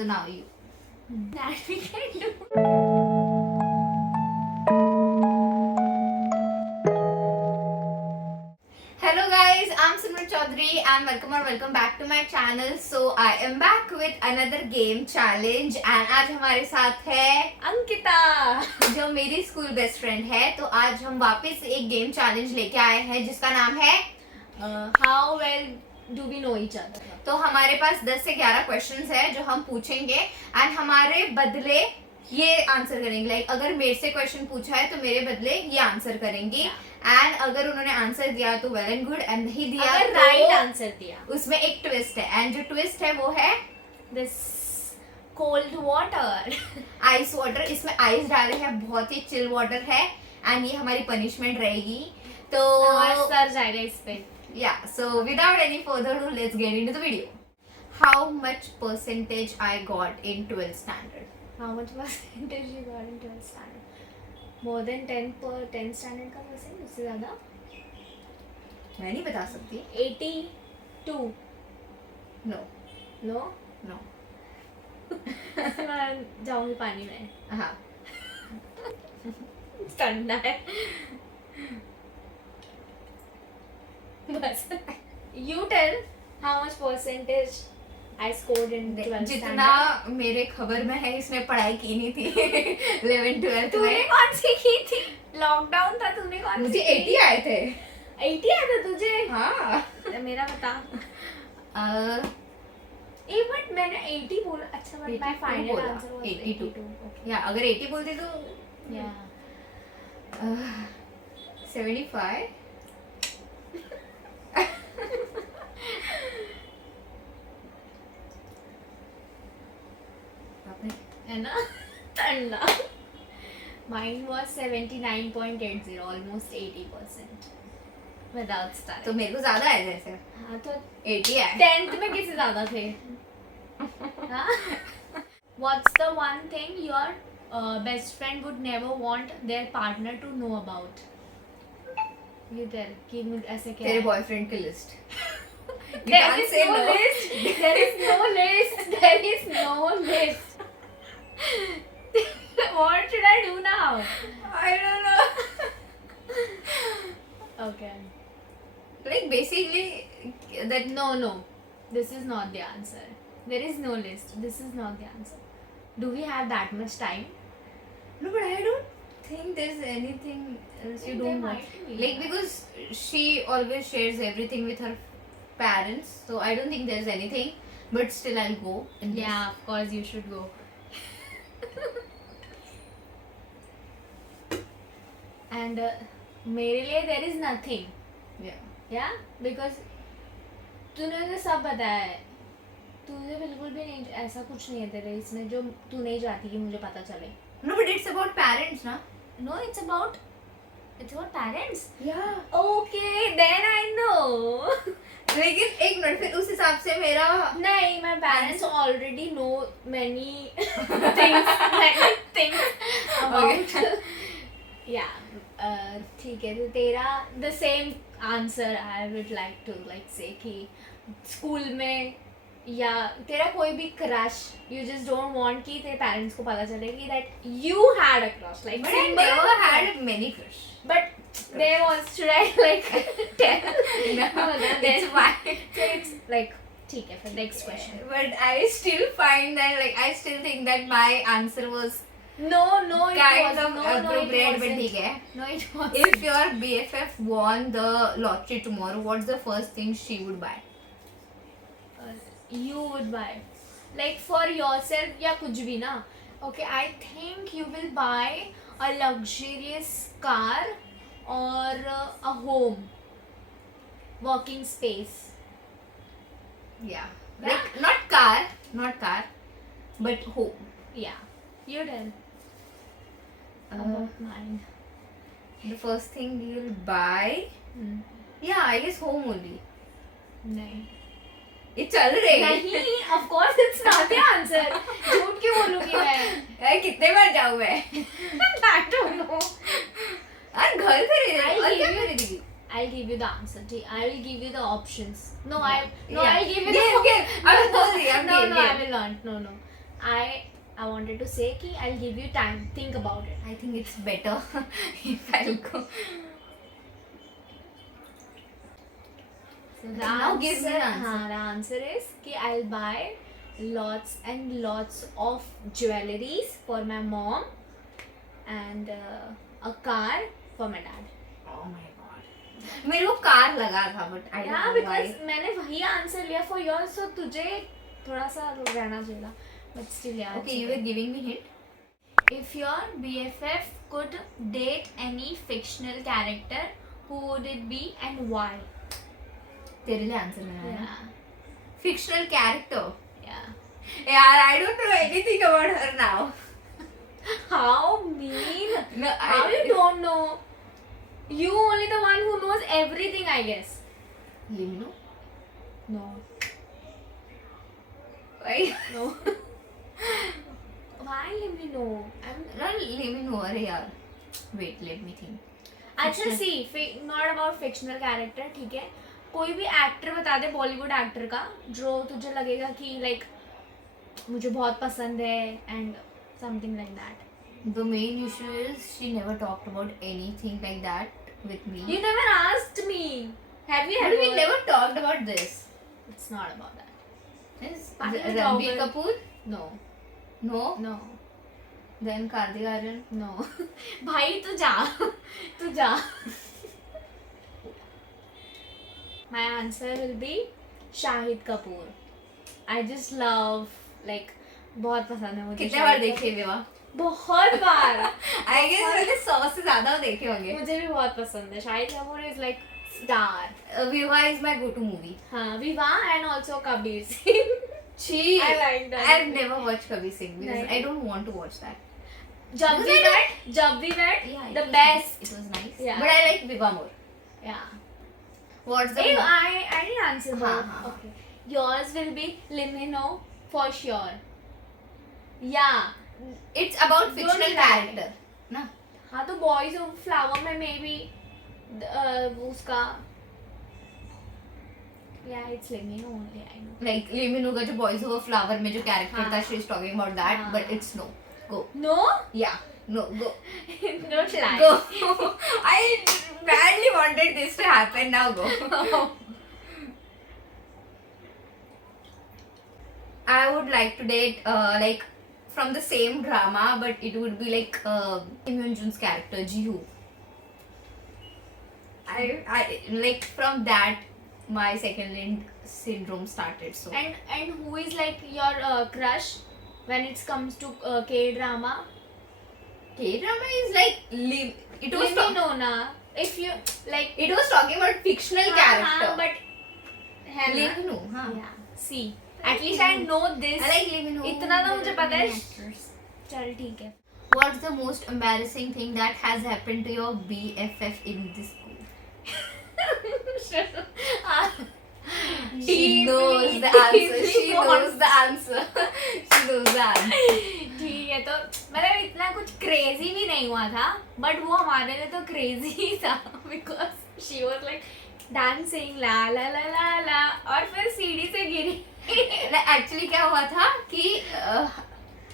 So now you. That we can do. Hello guys, I'm Simran Chaudhary and welcome back to my channel. So I am back with another game challenge and आज हमारे साथ है अंकिता जो मेरी school best friend है. तो आज हम वापस एक गेम चैलेंज लेके आए हैं जिसका नाम है how well do we know each other. तो हमारे पास 10 से 11 क्वेश्चंस है जो हम पूछेंगे एंड हमारे बदले ये आंसर करेंगे. लाइक अगर मेरे से क्वेश्चन पूछा है तो मेरे बदले ये आंसर करेंगी एंड अगर उन्होंने आंसर दिया तो वेल एंड गुड एंड नहीं दिया अगर तो राइट आंसर दिया उसमें एक ट्विस्ट है एंड जो ट्विस्ट है वो है this cold water. Ice water. इसमें आइस डाले हैं, बहुत ही चिल वाटर है एंड ये हमारी पनिशमेंट रहेगी. तो हमारा सर जाएगा इस पे. yeah, so without any further ado, let's get into the video. How much percentage I got in 12th standard? How much percentage you got in 12th standard? More than 10 per 10 standard का percent, उससे ज़्यादा. मैं नहीं बता सकती. 82. No. No? No. मैं जाऊँगी पानी में. हाँ. ठंडा है. बस. You tell how much percentage I scored in 12th जितना standard. मेरे खबर में है इसने पढ़ाई की नहीं थी 11th 12th तूने में. कौन सी की थी? लॉकडाउन था, तूने कौन सी मुझे की? 80 आए थे. 80 आया था तुझे? हाँ. मेरा बता. बट मैंने 80 बोला. अच्छा बट 82 माय फाइनल बोला. Answer was 82. 82. ओके. या अगर 80 बोलते तो या 75. है ना. ठंडा. Mine was 79.80, almost 80% without studying. तो मेरे को ज्यादा आए थे ऐसे. हाँ तो 80 आए. 10th में किससे ज़्यादा थे? हाँ? What's the one thing your best friend would never want their partner to know about? You tell. कि मुझे ऐसे क्या तेरे है? बॉयफ्रेंड की list. There is no list. There is no list. There is no list. What should I do now? I don't know. Okay. Like basically that. No. This is not the answer. There is no list. This is not the answer. Do we have that much time? No, but I don't think there's anything else you There don't want. might be. Like because she always shares everything with her parents, so I don't think there's anything. But still, I'll go. In this. Yeah, of course you should go. And मेरे लिए there is nothing. Yeah. Yeah, because तूने तो सब बताया है. तुझे बिल्कुल भी नहीं, ऐसा कुछ नहीं है तेरे इसमें जो तू नहीं चाहती कि मुझे पता चले. No, but it's about parents, na? No, it's about parents. Yeah. Okay, then I know. लेकिन एक मिनट फिर उस हिसाब से मेरा नहीं, my parents already know many things about. Yeah, ठीक है. तो तेरा the same answer I would like to say कि स्कूल में या तेरा कोई भी crush you just don't want कि तेरे parents को पता चले कि that you had a crush like. But I never had many crush. But there was, should I like tell? No, then it's fine. So it's like ठीक है. For next question. But I still find that I still think that my answer was No, it kind wasn't. of No, it appropriate, but wasn't. ठीक है. No, it wasn't. If your BFF won the lottery tomorrow, what's the first thing she would buy? You would buy like for yourself या कुछ भी ना. Okay, I think you will buy a luxurious car or a home, working space. Yeah. Like not car, but home. Yeah, you tell. About mine. The first thing you'll buy, yeah, I guess home only. नहीं. ये चल रही है. नहीं, of course it's not the answer. झूठ क्यों बोलूँगी मैं? यार कितने बार जाऊँ मैं? I don't know. यार घर खरीदे I'll और give क्या you- खरीदेगी? I'll give you the answer. I will give you the options. No, Yeah. I'll give you Give. the I'm bold. I'm no, game. I will not. No. I wanted to say कि I'll give you time, think about it. I think it's better if I'll go. So Now give me the answer. हाँ, the answer is कि I'll buy lots and lots of jewelries for my mom and a car for my dad. Oh my god. मेरे को car लगा था but I don't Yeah, know why. because मैंने वही answer लिया for yours, so तुझे थोड़ा सा रहना चाहिए था. But still yeah. Okay, you were giving me hint. If your BFF could date any fictional character, who would it be and why? तेरे लिए आंसर बनाया. Yeah. Fictional character. Yeah. यार I don't know anything about her now. How mean? No, How you don't know? You only the one who knows everything, I guess. Limino? No. Why? No. Why let me know? I'm Not Limino, अरे यार. Wait, let me think. अच्छा see, not about fictional character, ठीक है? कोई भी actor बता दे Bollywood actor का जो तुझे लगेगा कि लाइक मुझे बहुत पसंद है and something like that. The main issue is she never talked about anything like that with me. You never asked me. Have you But ever? we never talked about this. It's not about that. Is Funny Ranbir problem. Kapoor? No. No. No. Then Kartik Aaryan? No. भाई तू जा. तू जा. My answer will be Shahid Kapoor. I just love like बहुत पसंद है मुझे. कितने बार देखे विवाह? बहुत बार. I guess मैंने 100 से ज़्यादा देखे होंगे. मुझे भी बहुत पसंद है. Shahid Kapoor is like star. Viva is my go-to movie. हाँ, विवाह and also Kabir Singh. She. I like that. I've never watched Kabir Singh because Right. I don't want to watch that. जब Because भी I met, जब भी met, Yeah, it the was best. Nice. It was nice. Yeah. But I like Viva more. Yeah. What's the? Hey, I didn't answer हाँ, that. हाँ. Okay. Yours will be Limino for sure. Yeah. It's about Don't fictional lie. character. ना? हाँ तो Boys of Flower में maybe उसका yeah it's Limino only I know. Like Lee Min Ho का जो Boys Over Flower में जो character हाँ. था, she's talking about that, हाँ. but it's no. Go. No? Yeah. No. Go. Don't lie. Go. I badly wanted this to happen. Now go. I would like to date like from the same drama, but it would be like Kim Hyun Jun's character Ji-Hoo. I like from that my second hand syndrome started. So And who is like your crush when it comes to K-drama? K-drama is like it was Limino na. If you like it was talking about fictional character. but है Lee ना? Min Ho, हाँ. Yeah. See, at least I know this. I like Lee Min Ho. इतना तो मुझे पता है. Actors. चल ठीक है. What's the most embarrassing thing that has happened to your BFF in this school? She knows the answer. She knows the answer. She knows the answer. ठीक है तो मतलब इतना कुछ क्रेजी भी नहीं हुआ था बट वो हमारे लिए तो क्रेजी ही था because she was like dancing la la la la la और फिर सीढ़ी से गिरी. एक्चुअली क्या हुआ था कि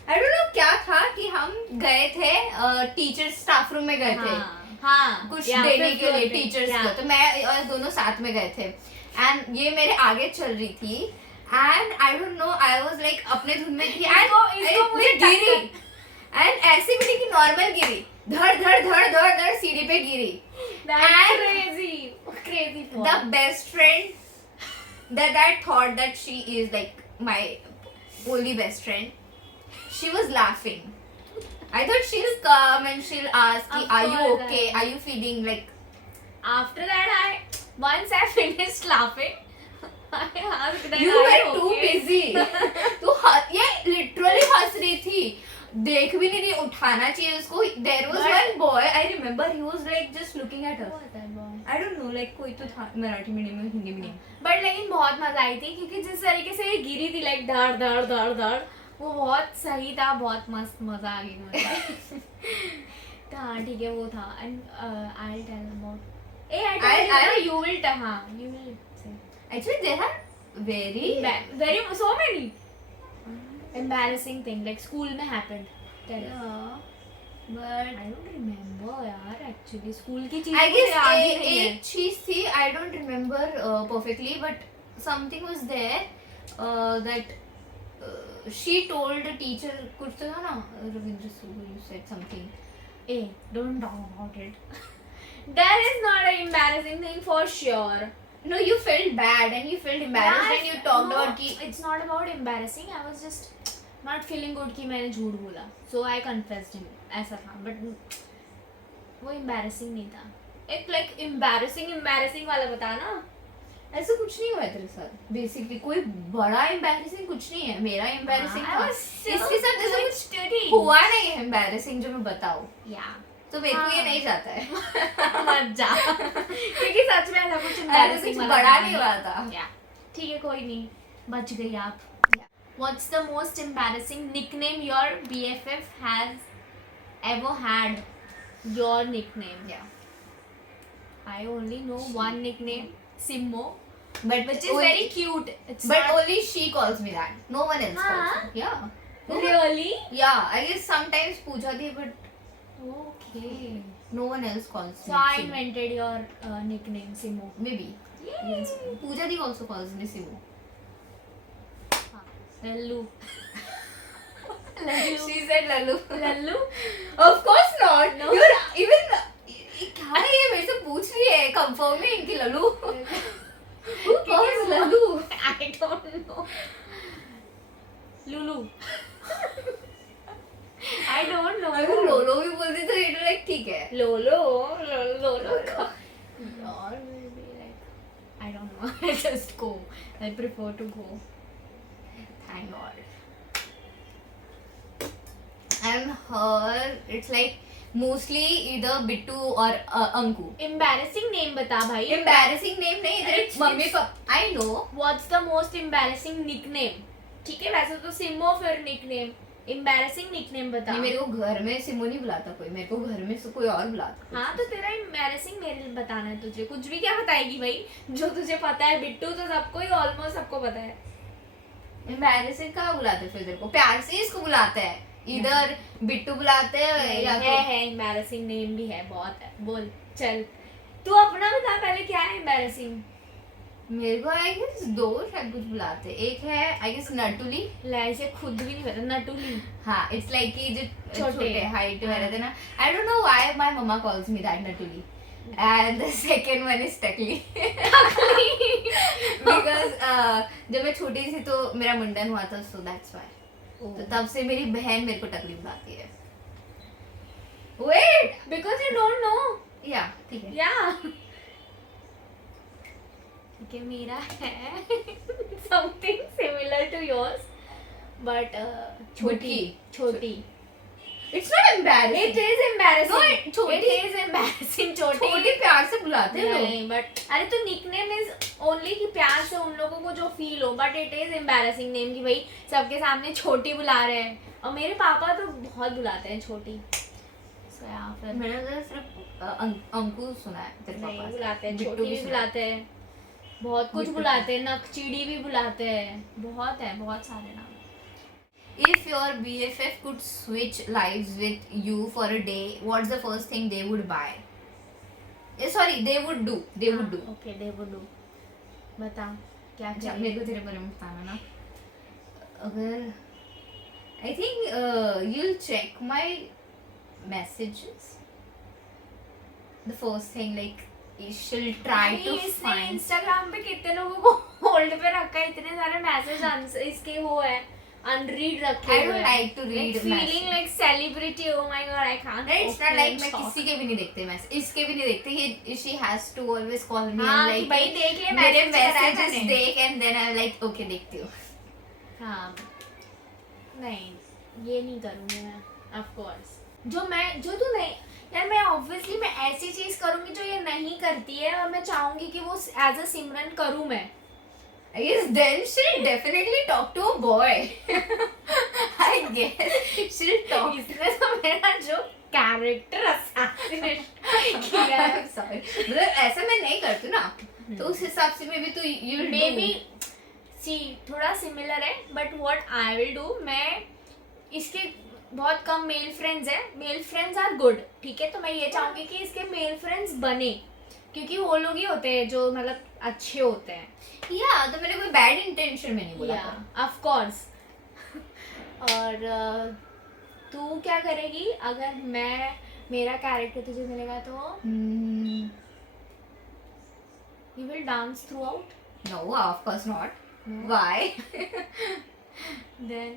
आई डोंट नो क्या था कि हम गए थे टीचर स्टाफ रूम में गए थे हाँ कुछ देने के लिए टीचर्स को, तो मैं और दोनों साथ में गए थे एंड ये मेरे आगे चल रही थी and I don't no I was like अपने धुन में थी एंड मुझे गिरी एंड ऐसे भी नहीं कि नॉर्मल गिरी, धड़ धड़ धड़ धड़ धड़ सीढ़ी पे गिरी. crazy The best friend that I thought that she is like my only best friend, she was laughing. I thought she'll come and she'll ask, Of are you course, okay? Are you feeling like? after that once I finished laughing I asked that You are were you too okay? busy. तू ये literally हंस रही थी, देख भी नहीं रही, उठाना चाहिए उसको. There was But- one boy I remember, he was like just looking at her. Who was that boy? I don't know, like कोई तो था मराठी मीडियम में, हिंदी मीडियम. बट लेकिन बहुत मजा आई थी क्योंकि जिस तरीके से ये गिरी थी लाइक धड़ धड़ धड़ धड़ वो बहुत सही था, बहुत मस्त मजा आ गई मुझे. तो हाँ ठीक है वो था and I tell about you will हाँ you will say Actually, there are very very so many embarrassing thing like school में happened. Tell. Yeah, but I don't remember यार actually school की चीज़ I मुझे guess याद ही नहीं है. एक चीज थी, I don't remember perfectly, but something was there that she told the teacher, कुछ तो था ना, Ravindra सुगु, you said something. Hey, don't talk about it. That is not an embarrassing thing for sure. No, you felt bad and you felt embarrassed and you talked No, about कि it's not about embarrassing. I was just not feeling good कि मैंने झूठ बोला. So I confessed him. ऐसा था. But वो embarrassing नहीं था. एक like embarrassing वाला बता ना. ऐसा कुछ नहीं हुआ है तेरे साथ बेसिकली, कोई बड़ा एम्बैरेसिंग कुछ नहीं है, मेरा एम्बैरेसिंग I था, was so इसके साथ ऐसा good कुछ studying. हुआ नहीं है एम्बैरेसिंग जो मैं बताऊं, Yeah. तो मेरे को ये हाँ। नहीं जाता है। मत जा. क्योंकि सच में ऐसा कुछ ऐसा embarrassing कुछ वाला बड़ा था नहीं हुआ था। Yeah. ठीक है कोई नहीं. बच गई आप. What's the most embarrassing nickname your BFF has ever had? Your nickname. Yeah. I only know one nickname, Simmo, But which is very cute. It's but not only she calls me that. No one else calls हाँ? me. Yeah. really. Yeah, I guess sometimes पूछा थी but Okay. no one else calls So me. I Simu. invented your nickname, Simmo. Maybe. Yay. Yes. Pooja Di also calls me Simu. Lallu. She said Lalu. Lallu. Of course not. No. You're even क्या है ये मेरे से पूछ रही है confirming कि Lallu Who calls Lallu? I don't know. Lulu. I don't know. अगर लोलो भी बोलती तो इट लाइक ठीक है. Lolo. Or maybe like I don't know. I just go. I prefer to go. Thank God. And her, it's like mostly either Bittu or Anku. Embarrassing name बता भाई. Embarrassing name नहीं, इधर It's- mummy papa. I know. What's the most embarrassing nickname? ठीक है वैसे तो सिमो फिर nickname. Embarrassing nickname बता. नहीं, मेरे को घर में सिमो नहीं बुलाता कोई, मेरे को घर में से कोई और बुलाता. हाँ तो तेरा embarrassing मेरे बताना है तुझे. कुछ भी क्या बताएगी भाई? जो तुझे पता है बिट्टू तो सबको ही almost सबको पता है. Embarrassing कहाँ बुलाते फिर तेरे को? प्यार से इसको बुलाते हैं. इधर बिट्टू बुलाते हैं या तो है embarrassing name भी है बहुत है. बोल चल. तू अपना बता पहले क्या है embarrassing? मेरे को आई गेस दो शायद कुछ बुलाते हैं. एक है आई गेस नटुली. ले इसे खुद भी नहीं पता. नटुली. हाँ, इट्स लाइक कि जो छोटे छोटे हाइट में हाँ. रहते हैं ना. I don't know why my mamma calls me that Natuli. And the second one is Takli. Because जब मैं छोटी थी तो मेरा मुंडन हुआ था, सो दैट्स व्हाई. तो तब से मेरी बहन मेरे को टकली बुलाती है. Wait, Because you don't know. या ठीक है. Yeah. ठीक है मेरा है something similar to yours but छोटी. It's not embarrassing. It is embarrassing. No, छोटी- It is embarrassing. छोटी. छोटी प्यार से बुलाते हैं लोग. नहीं but अरे तो nickname is only कि प्यार से उन लोगों को जो फील हो but it is embarrassing name कि भाई सबके सामने छोटी बुला रहे हैं. और मेरे पापा तो बहुत बुलाते हैं छोटी. So yeah, फिर मैंने तो सिर्फ अंकु सुना है तेरे नहीं पापा से. बुलाते हैं. बिट्टू छोटी भी सुना है. बुलाते हैं. बहुत कुछ बिट्टू बुलाते हैं. नकचीड़ी भी बुलाते हैं. बहुत है बहुत सारे नाम. If your BFF could switch lives with you for a day, what's the first thing they would buy? Sorry, they would do. They would do. Okay, they would do. बता क्या अच्छा, चाहिए? मेरे को तेरे बारे में बताना ना. अगर I think you'll check my messages. The first thing, like she'll try to नहीं, इसने find. Instagram पे कितने लोगों को होल्ड पे रखा है. इतने सारे मैसेज इसके वो है अनरीड रखे I हुए don't like to read feeling messages. Like celebrity. Oh my God I can't. Right, it's not like मैं किसी के भी नहीं देखते मैसेज. इसके भी नहीं देखते. She has to always call me हाँ and कि like भाई देख ले मेरे मैसेज करा है messages मैंने. देख and then I'm like okay देखती हूँ. हाँ नहीं ये नहीं करूँगी मैं. ऑफ कोर्स जो तू नहीं यार मैं ऑब्वियसली मैं ऐसी चीज करूँगी जो ये नहीं करती है और मैं चाहूंगी कि वो एज अ सिमरन करूँ मैं. I guess then she'll definitely talk to a boy. I guess she'll talk. इसने तो मेरा जो कैरेक्टर असैसिनेट किया है. Sorry. मतलब ऐसा मैं नहीं करती ना. तो उस हिसाब से मे भी तो you'll मे बी do. सी थोड़ा सिमिलर है, but what I will do, मैं इसके बहुत कम मेल फ्रेंड्स हैं, मेल फ्रेंड्स आर गुड, ठीक है, तो मैं ये चाहूँगी कि इसके मेल फ्रेंड्स बने, क्योंकि वो लोग ही होते हैं जो मतलब अच्छे होते हैं। या तो मैंने कोई बैड इंटेंशन में नहीं बोला था। Of course. और तू क्या करेगी अगर मेरा कैरेक्टर तुझे मिलेगा तो? You will dance through out? No, of course not. Why? Then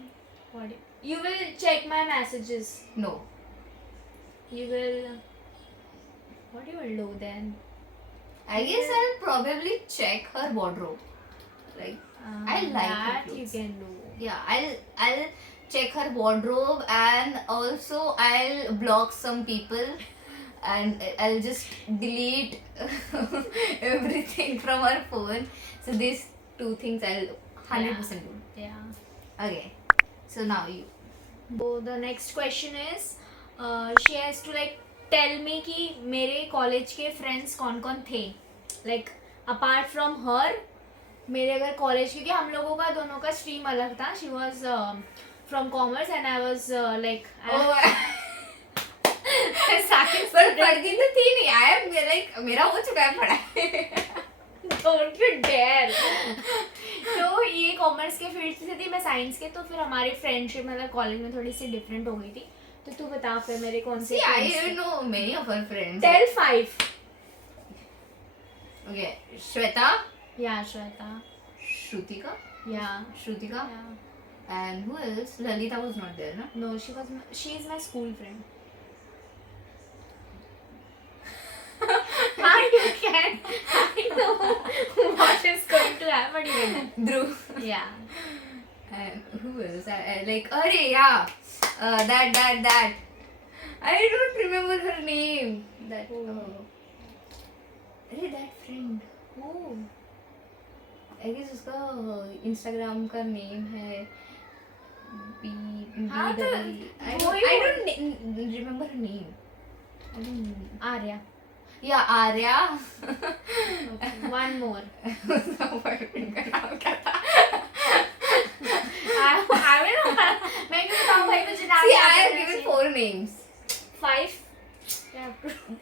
what? You will check my messages. No. You will. What you will do then? I guess I'll probably check her wardrobe. Like, I like her that you clothes. can do. Yeah, I'll check her wardrobe, and also I'll block some people, and I'll just delete everything from her phone. So these two things I'll 100% do. Yeah. Okay. So now you. So the next question is, she has to like tell me कि मेरे college के friends कौन कौन थे, like apart from her, मेरे अगर college, क्योंकि हम लोगों का दोनों का स्ट्रीम अलग था, she was from commerce and I was like पर पढ़ती तो थी नहीं। I am like मेरा हो चुका है पढ़ाई। Don't you dare. तो ये कॉमर्स के फील्ड से थी, मैं साइंस के, तो फिर हमारी फ्रेंडशिप मतलब कॉलेज में थोड़ी सी डिफरेंट हो गई थी। तो तू बता फिर मेरे कौन से See, I know many of her friends. Tell 5। Okay, Shweta, या श्वेता, Shrutika, या and who else? Lalita was not there, no? No, she is my school friend. हाँ, you can. I know what is going to happen. You know. Dhruv. Yeah. And who else? I like, arey, yeah. That. I don't remember her name. That. Arey, that friend. Oh. I guess उसका Instagram का name है हाँ, तो I वही don't remember her name. I don't. Arya. Yeah, Arya. One more. उसका boyfriend का नाम क्या था? I will. मैं क्यों बताऊँ भाई तुझे नाम? See, I have given 4 names. 5.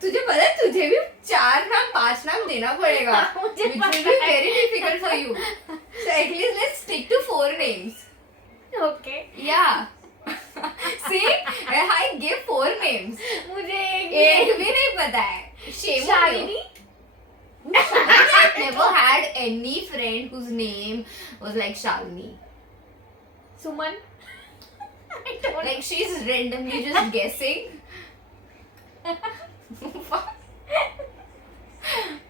तुझे पता है तुझे भी 4 नाम 5 नाम देना पड़ेगा. मुझे Which will पता be है. very difficult for you. So at least let's stick to 4 names. Okay. Yeah. See, I gave 4 names. मुझे एक भी नहीं पता है. Shame on you. Shalini. I've never had any friend whose name was like Shalini. Suman. I don't. Like she's randomly just guessing.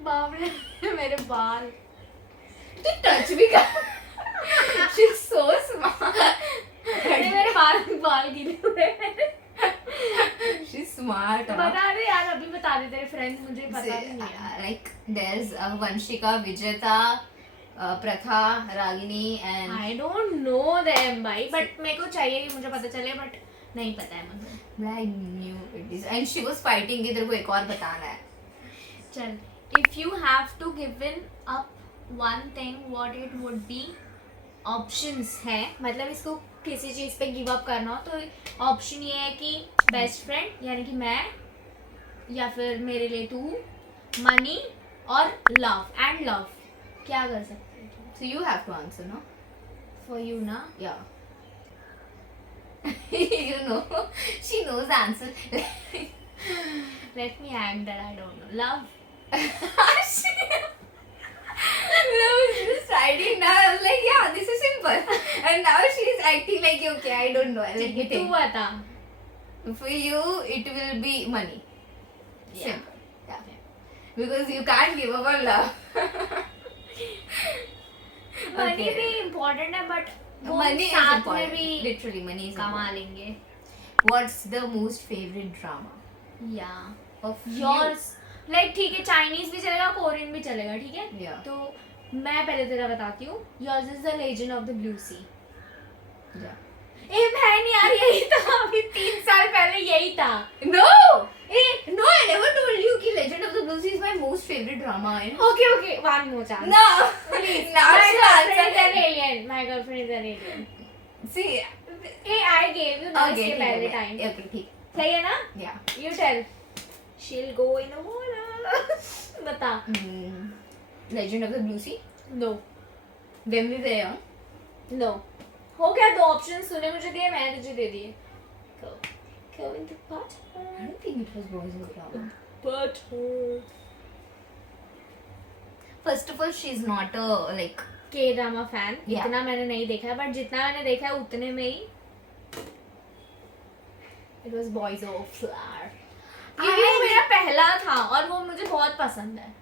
बाप रे मेरे बाल. तू touch भी कर. She's so smart. अरे मेरे बाल गीले हुए हैं. She's smart. बता दे यार, अभी बता दे तेरे फ्रेंड्स, मुझे पता भी नहीं है. Like there's Vanshika, Vijeta, Pratha, Ragini, and I don't know them भाई, but मेरे को चाहिए कि मुझे पता चले, but नहीं पता है मुझे. I knew it is. And she was fighting कि तेरे को एक और बताना है. चल, if you have to given up one thing, what it would be? Options है, मतलब इसको किसी चीज़ पे गिव अप करना हो तो ऑप्शन ये है कि बेस्ट फ्रेंड यानी कि मैं, या फिर मेरे लिए तू, मनी और लव. एंड लव क्या कर सकते हैं? So you have to answer, no? For you ना. Yeah. You know, she knows the answer. Let me act that I don't no. Love. No, just hiding now. I was like, yeah, this is simple. And now she's acting like, okay, I don't know. Let me तू think. बता. For you, it will be money. Yeah. Simple. Yeah. Because you can't give up on love. Money Okay. भी important है, but वो Money is साथ में important. भी Literally, money is कमा important. लेंगे. What's the most favorite drama या of yours? Like ठीक है, चाइनीज भी चलेगा, कोरियन भी चलेगा, ठीक है. you? Yeah. तो मैं पहले तेरा बताती हूँ. Yours is the legend of the blue sea. Yeah. ए बहन यार, यही था अभी 3 साल पहले, यही था. No! No, I never told you कि Legend of the Blue Sea is my most favorite drama. Okay, one more chance. No, Please. now My she'll girlfriend answer is an it. alien. My girlfriend is an alien. See, Hey, I gave you ना इसके पहले time. Okay, ठीक. सही है ना? Yeah. You tell. She'll go in the water. बता. Legend of the Blue Sea. No. When we were young. No. हो गया, 2 options तूने मुझे दिए, मैंने तुझे दे दिए. Go in the butter. I don't think it was Boys in the Flower. Butter. First of all, she's not a like. के drama fan. Yeah. इतना मैंने नहीं देखा है, बट जितना मैंने देखा है उतने में ही It was Boys of Flower. क्योंकि वो मेरा पहला था और वो मुझे बहुत पसंद है.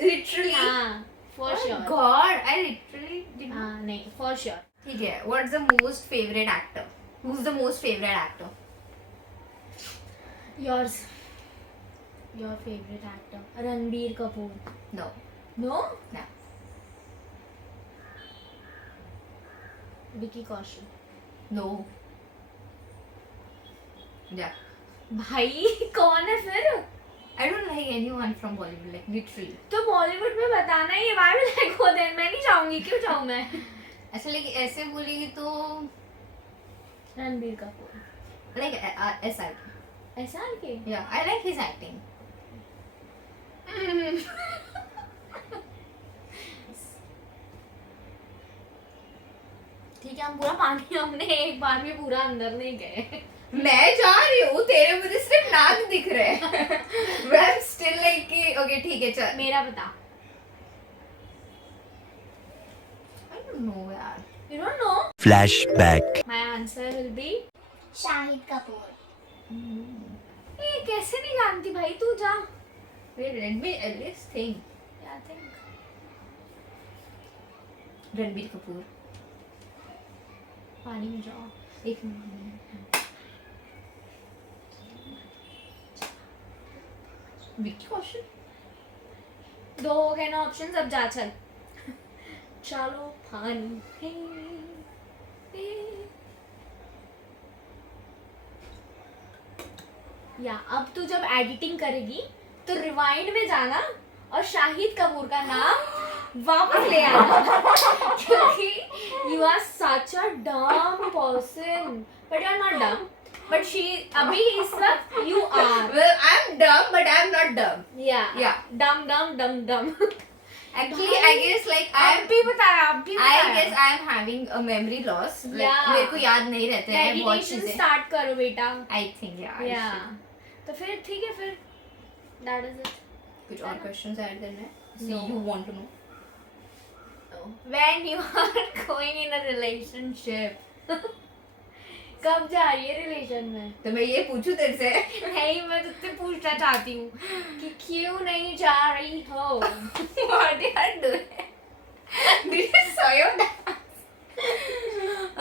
Literally. हाँ, for Oh sure. God, I literally did not. हाँ, नहीं, for sure. ठीक है. What's the most favorite actor? Who's the most favorite actor? Yours. Your favorite actor. Ranbir Kapoor. No. No? No. Vicky Kaushal. No. Yeah. भाई कौन है फिर? I don't like anyone from Bollywood, like literally. तो बॉलीवुड में बताना ही है. Why will I go there? मैं नहीं जाऊंगी. क्यों जाऊँ मैं? अच्छा, like ऐसे बोलेगी तो रणबीर कपूर. like SRK. ऐसा है कि? Yeah, I like his acting. ठीक है, हम पूरा पानी हमने एक बार में पूरा अंदर नहीं गए. मैं जा रही हूँ, तेरे मुझे सिर्फ नाक दिख रहे हैं. But I'm still like कि okay ठीक है चल. मेरा बता. I don't know यार. You don't know? Flashback. My answer will be Shahid Kapoor. ये कैसे नहीं जानती भाई, तू जा. Wait, let me at least think. क्या think? रणबीर कपूर. पानी में जाओ. एक मिनट. विक्की कौशल. 2 हो गए ना ऑप्शंस, अब जा चल. चलो पानी. या अब तू जब एडिटिंग करेगी तो रिवाइंड में जाना और शाहिद कपूर का नाम वापस ले आना. क्योंकि you are such a dumb person, but you are not dumb, but she अभी इस वक्त you are. Well, I'm dumb, but I'm not dumb. या डम डम. Actually, I guess like आप भी बताया. I guess I'm having a memory loss. Like, Yeah. मेरे को याद नहीं रहते हैं बहुत मेडिटेशन चीजें. स्टार्ट करो बेटा. I think yeah. I या should. तो फिर ठीक है, फिर दैट इज इट. कुछ और questions ऐड करना है? See, No. you want to know? When you are going in a relationship. कब जा रही है रिलेशन में? तो मैं ये पूछूं तेरे से. नहीं, मैं तुझसे पूछना चाहती हूँ कि क्यों नहीं जा रही हो? What you are doing? Did you saw your dance?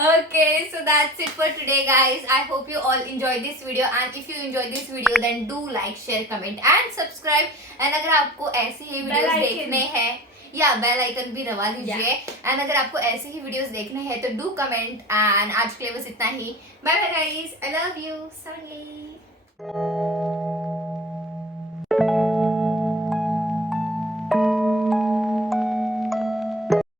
Okay, so that's it for today, guys. I hope you all enjoyed this video, and if you enjoyed this video, then do like, share, comment, and subscribe. And अगर आपको ऐसी ही Bell videos icon. देखने हैं, या bell icon भी दबा दीजिए. And अगर आपको ऐसे ही वीडियोस देखने हैं तो डू कमेंट. एंड आज के लिए बस इतना ही. Bye bye guys, I love you. Sorry.